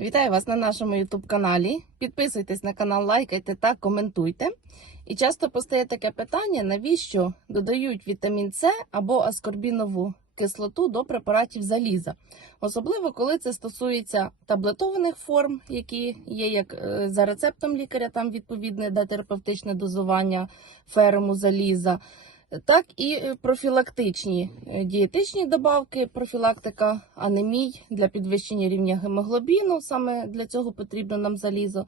Вітаю вас на нашому YouTube каналі. Підписуйтесь на канал, лайкайте та коментуйте. І часто постає таке питання: навіщо додають вітамін С або аскорбінову кислоту до препаратів заліза, особливо коли це стосується таблетованих форм, які є як е, за рецептом лікаря, там відповідне терапевтичне дозування ферму заліза. Так і е, профілактичні е, дієтичні добавки, профілактика анемій для підвищення рівня гемоглобіну. Саме для цього потрібно нам залізо.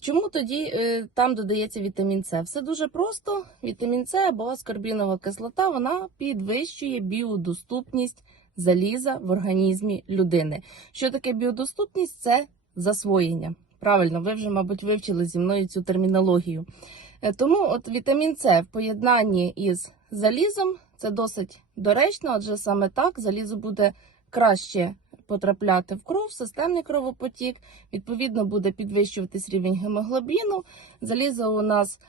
Чому тоді е, там додається вітамін С? Все дуже просто. Вітамін С або аскорбінова кислота вона підвищує біодоступність заліза в організмі людини. Що таке біодоступність? Це засвоєння. Правильно, ви вже, мабуть, вивчили зі мною цю термінологію. Е, Тому от вітамін С в поєднанні із залізом це досить доречно, адже саме так залізо буде краще потрапляти в кров, системний кровопотік. Відповідно, буде підвищуватись рівень гемоглобіну. Залізо у нас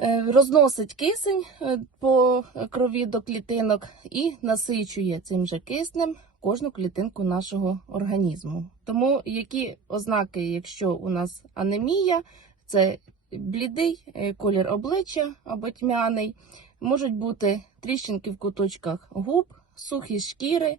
е, розносить кисень е, по крові до клітинок і насичує цим же киснем кожну клітинку нашого організму. Тому які ознаки, якщо у нас анемія, це блідий е, колір обличчя або тьмяний, можуть бути тріщинки в куточках губ, сухі шкіри,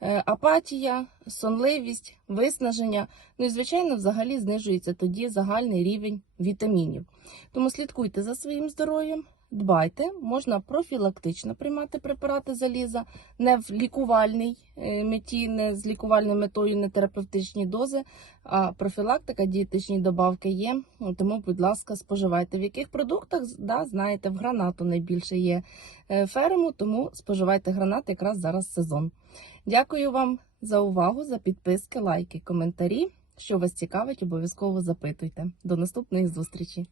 е, апатія, сонливість, виснаження. Ну і звичайно, взагалі знижується тоді загальний рівень вітамінів. Тому слідкуйте за своїм здоров'ям. Дбайте, можна профілактично приймати препарати заліза, не в лікувальній е, меті, не з лікувальною метою, не терапевтичні дози, а профілактика, дієтичні добавки є. Тому, будь ласка, споживайте. В яких продуктах да, знаєте, в гранату найбільше є е, ферму, тому споживайте гранат якраз зараз сезон. Дякую вам за увагу, за підписки, лайки, коментарі. Що вас цікавить, обов'язково запитуйте. До наступної зустрічі!